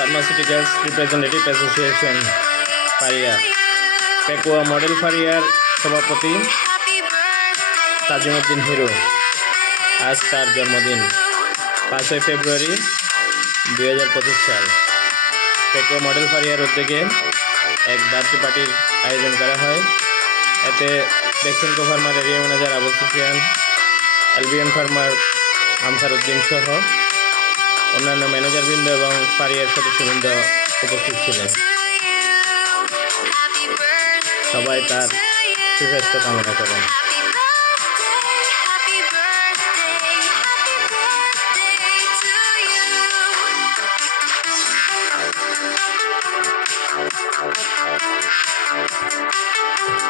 Pharmaceuticals representative association FARIA Pekua model ফারিয়ার সভাপতি Tajimuddin hero আজ তার জন্মদিন পাঁচই ফেব্রুয়ারি দুই হাজার পঁচিশ সাল। পেকুয়া মডেল ফারিয়ার উদ্যোগে এক বার্থডে পার্টির আয়োজন করা হয়। এতে Beximco farmer area manager Abul Sufian LBN farmer Ansar Uddin সহ অন্যান্য ম্যানেজার বৃন্দ এবং পারিয়ার সদস্যবৃন্দ উপস্থিত ছিলেন সবাই তার সুস্বাস্থ্য কামনা করেন Thank you.